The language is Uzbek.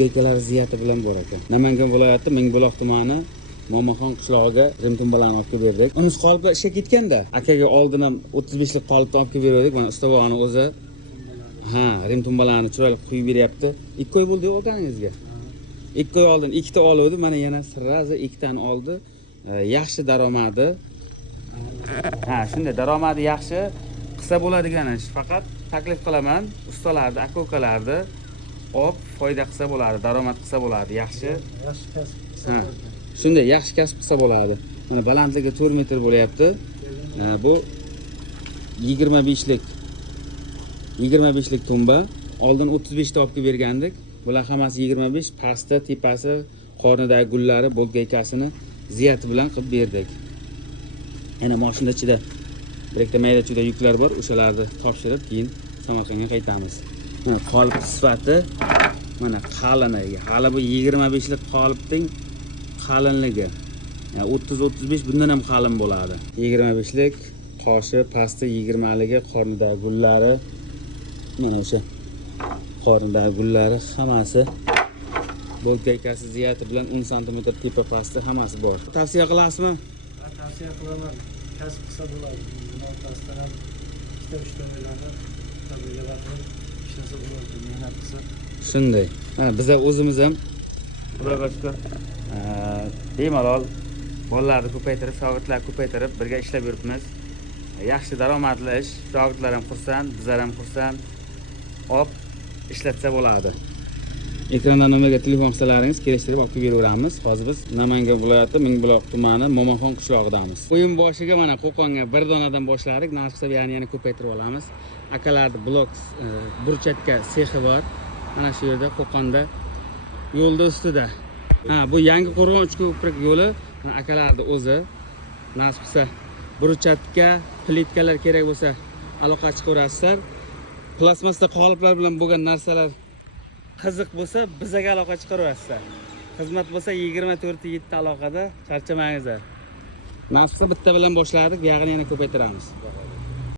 Geykalar ziyati bilan bor ekan. Namangan viloyati Mingbuloq tumani Mo'maxon qishlog'iga rimtumbalarni olib kelib berdik. Unisi qoliplar ishga ketganda, akaga oldin ham 35 lik qolipni olib kelib berdik. Mana ustavoni o'zi rimtumbalarni chiroyli quyib beryapti. 2 oy bo'ldi olganingizga. 2 oy oldin 2 ta oluvdi, mana yana sirrazi 2 tani oldi. Yaxshi daromadi. Shunday daromadi yaxshi. Qilsa bo'ladigan ish. Faqat taklif qilaman ustalarni, aka-ukalarni foyda qilsa bo'ladi, daromad qilsa bo'ladi, yaxshi. Yaxshi kasb qilsa bo'ladi. Shunday yaxshi kasb qilsa bo'ladi. Mana balandligi 4 metr bo'lyapti. Bu 25 lik tumba. Oldin 35 ta olib kelib bergandik. Bular hammasi 25, pasti, tepasi, qornidagi gullari, bo'lgaykasini ziyati bilan qilib berdik. Yana mashina ichida bir ikkita mayda chuyda yuklar bor, o'shalarni topshirib keyin Samarqandga qaytamiz. Mana qolip sifati mana qalinligi. Hali bu 25 lik qolipning qalinligi. 30-35 bundan ham qalin bo'ladi. 25 lik qoshi, pasti 20 ligi, qornidagi gullari mana o'sha qornidagi gullari hammasi bo'lgaykasi ziyati bilan 10 sm tepa pasti hammasi bor. Tavsiya qilasizmi? Tavsiya qilaman. Kasb qilsa bo'ladi. Buni orqasidan ham ikkita o'ylarni tabiiyatdan ishlasa bo'ladi. Mehnat qilsa. Shunday. Biz o'zimiz ham Xudoga shukr. Bemalol bolalarni ko'paytirib, shogirdlarni ko'paytirib birga ishlab yuribmiz. Yaxshi daromadli ish. Shogirdlar ham xursand, bizlar ham xursand. Ishlatsa bo'ladi. Ekrandan nomerga telefon qilsalaringiz kelishtirib olib beraveramiz. Hozir biz Namangan viloyati Mingbuloq tumani Mo'maxon qishlog'idamiz. O'yin boshiga mana Qo'qonga bir donadan boshladik. Nasib qilsa yana ko'paytirib olamiz. Akalarning blok burchatka sexi bor. Mana shu yerda Qo'qonda yo'lda ustida. Bu yangi Qo'rg'on uchko'prik yo'li. Akalarning o'zi nasib qilsa burchatka, plitkalar kerak bo'lsa aloqa chiqarasizlar. Plasmasda qoliplar bilan bo'lgan narsalar qiziq bo'lsa bizga aloqa chiqarasizlar. Xizmat bo'lsa 24/7 aloqada, charchamangizlar. Nasib qilsa bitta bilan boshladik, buyog'ini yana ko'paytiramiz.